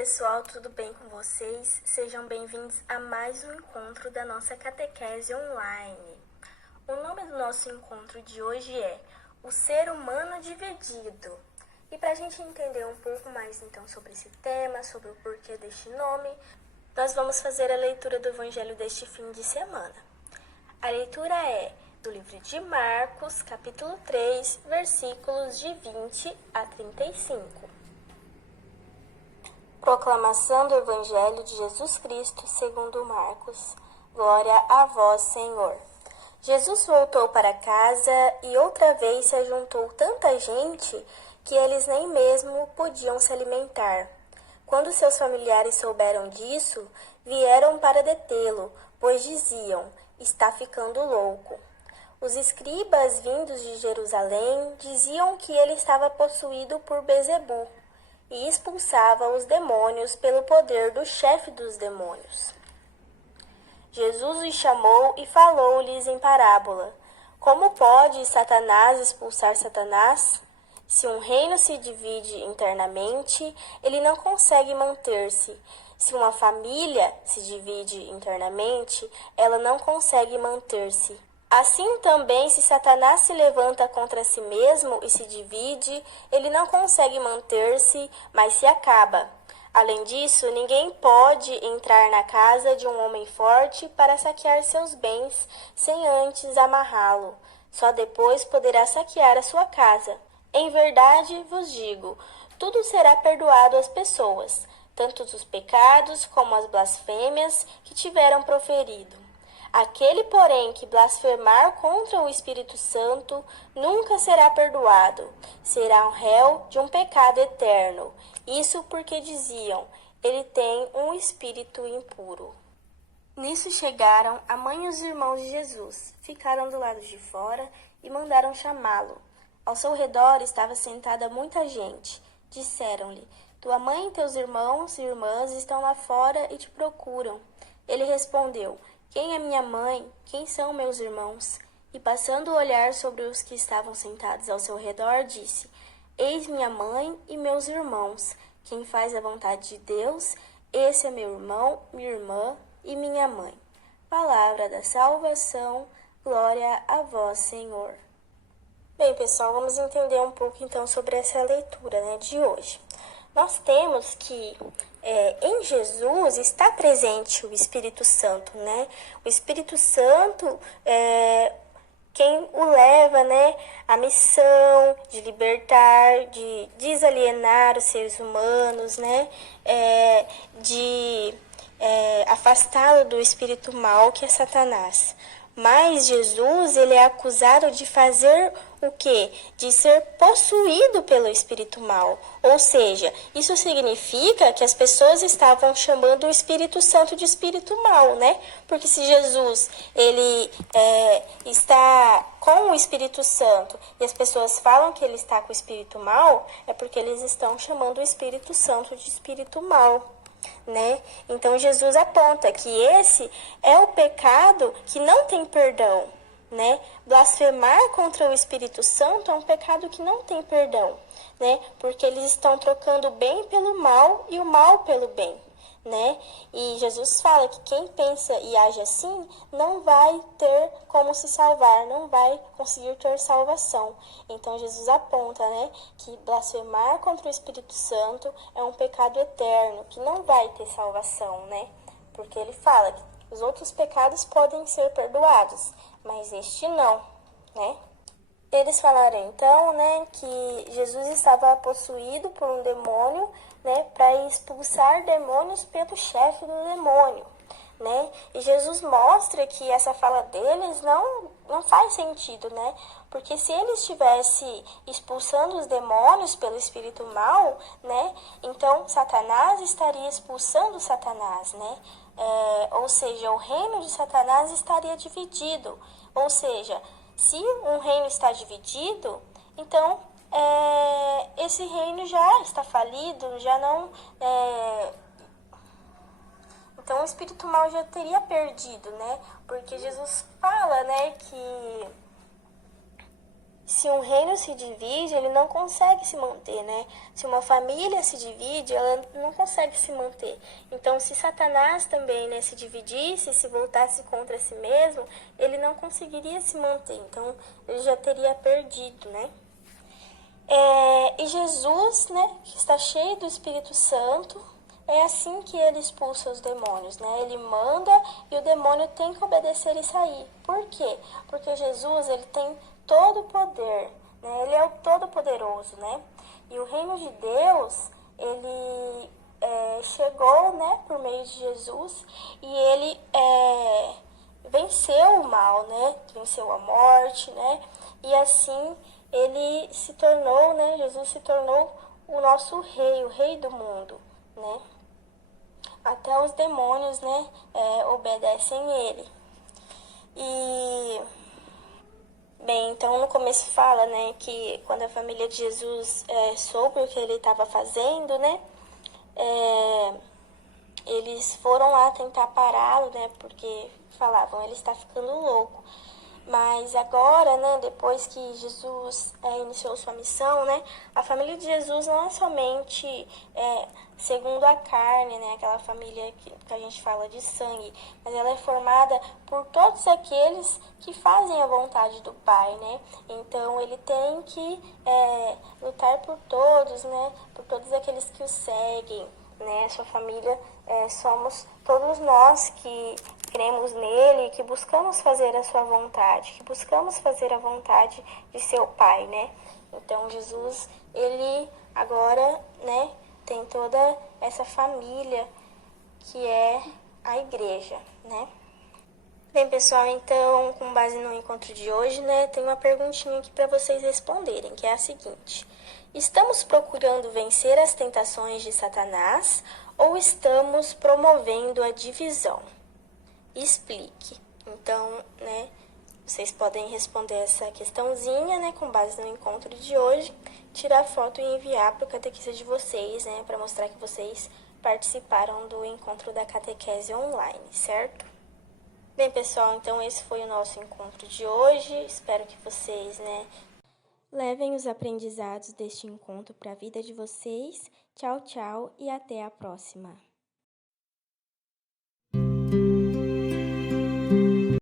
pessoal, tudo bem com vocês? Sejam bem-vindos a mais um encontro da nossa catequese online. O nome do nosso encontro de hoje é O Ser Humano Dividido. E para a gente entender um pouco mais então sobre esse tema, sobre o porquê deste nome, nós vamos fazer a leitura do Evangelho deste fim de semana. A leitura é do livro de Marcos, capítulo 3, versículos de 20 a 35. Proclamação do Evangelho de Jesus Cristo segundo Marcos. Glória a vós, Senhor. Jesus voltou para casa e outra vez se ajuntou tanta gente que eles nem mesmo podiam se alimentar. Quando seus familiares souberam disso, vieram para detê-lo, pois diziam: está ficando louco. Os escribas vindos de Jerusalém diziam que ele estava possuído por Beelzebul e expulsava os demônios pelo poder do chefe dos demônios. Jesus os chamou e falou-lhes em parábola: como pode Satanás expulsar Satanás? Se um reino se divide internamente, ele não consegue manter-se. Se uma família se divide internamente, ela não consegue manter-se. Assim também, se Satanás se levanta contra si mesmo e se divide, ele não consegue manter-se, mas se acaba. Além disso, ninguém pode entrar na casa de um homem forte para saquear seus bens sem antes amarrá-lo. Só depois poderá saquear a sua casa. Em verdade vos digo, tudo será perdoado às pessoas, tanto os pecados como as blasfêmias que tiveram proferido. Aquele, porém, que blasfemar contra o Espírito Santo nunca será perdoado, será um réu de um pecado eterno. Isso porque diziam: ele tem um espírito impuro. Nisso chegaram a mãe e os irmãos de Jesus, ficaram do lado de fora e mandaram chamá-lo. Ao seu redor estava sentada muita gente. Disseram-lhe: tua mãe e teus irmãos e irmãs estão lá fora e te procuram. Ele respondeu: quem é minha mãe? Quem são meus irmãos? E passando o olhar sobre os que estavam sentados ao seu redor, disse: eis minha mãe e meus irmãos. Quem faz a vontade de Deus, esse é meu irmão, minha irmã e minha mãe. Palavra da salvação, glória a vós, Senhor. Bem, pessoal, vamos entender um pouco então sobre essa leitura, de hoje. Nós temos que em Jesus está presente o Espírito Santo, O Espírito Santo é quem o leva, à missão de libertar, de desalienar os seres humanos, de afastá-lo do espírito mau que é Satanás. Mas Jesus, ele é acusado de fazer o quê? De ser possuído pelo espírito mau. Ou seja, isso significa que as pessoas estavam chamando o Espírito Santo de espírito mau, Porque se Jesus, ele está com o Espírito Santo e as pessoas falam que ele está com o espírito mau, é porque eles estão chamando o Espírito Santo de espírito mau. Então Jesus aponta que esse é o pecado que não tem perdão, Blasfemar contra o Espírito Santo é um pecado que não tem perdão, Porque eles estão trocando o bem pelo mal e o mal pelo bem, E Jesus fala que quem pensa e age assim não vai ter como se salvar, não vai conseguir ter salvação. Então Jesus aponta, que blasfemar contra o Espírito Santo é um pecado eterno, que não vai ter salvação, Porque ele fala que os outros pecados podem ser perdoados, mas este não, Eles falaram então, que Jesus estava possuído por um demônio, para expulsar demônios pelo chefe do demônio, E Jesus mostra que essa fala deles não faz sentido, Porque se ele estivesse expulsando os demônios pelo espírito mau, então Satanás estaria expulsando Satanás, Ou seja, o reino de Satanás estaria dividido. Ou seja, se um reino está dividido, então esse reino já está falido, já não... Então o espírito mau já teria perdido, Porque Jesus fala, que se um reino se divide, ele não consegue se manter, né? Se uma família se divide, ela não consegue se manter. Então, se Satanás também, né, se dividisse, se voltasse contra si mesmo, ele não conseguiria se manter. Então, ele já teria perdido, né? E Jesus, né, que está cheio do Espírito Santo, é assim que ele expulsa os demônios, né? Ele manda e o demônio tem que obedecer e sair. Por quê? Porque Jesus, ele tem todo o poder, né? Ele é o Todo-Poderoso, né? E o reino de Deus, ele chegou, né, por meio de Jesus, e ele venceu o mal, né? Venceu a morte, né? E assim ele se tornou, né? Jesus se tornou o nosso rei, o rei do mundo, né? Até os demônios, né, obedecem ele. E, bem, então no começo fala, né, que quando a família de Jesus soube o que ele estava fazendo, né, eles foram lá tentar pará-lo, né, porque falavam, ele está ficando louco. Mas agora, né, depois que Jesus iniciou sua missão, né, a família de Jesus não é somente segundo a carne, né, aquela família que a gente fala de sangue, mas ela é formada por todos aqueles que fazem a vontade do Pai, né? Então ele tem que lutar por todos, né, por todos aqueles que o seguem, né? Sua família somos todos nós que cremos nele, que buscamos fazer a sua vontade, que buscamos fazer a vontade de seu Pai, né? Então Jesus, ele agora, né, tem toda essa família que é a igreja, né? Bem, pessoal, então, com base no encontro de hoje, né, tem uma perguntinha aqui para vocês responderem, que é a seguinte: estamos procurando vencer as tentações de Satanás ou estamos promovendo a divisão? Explique. Então, né, vocês podem responder essa questãozinha, né, com base no encontro de hoje, tirar foto e enviar para o catequista de vocês, né, para mostrar que vocês participaram do encontro da catequese online, certo? Bem, pessoal, então esse foi o nosso encontro de hoje. Espero que vocês, né, levem os aprendizados deste encontro para a vida de vocês. Tchau, tchau e até a próxima.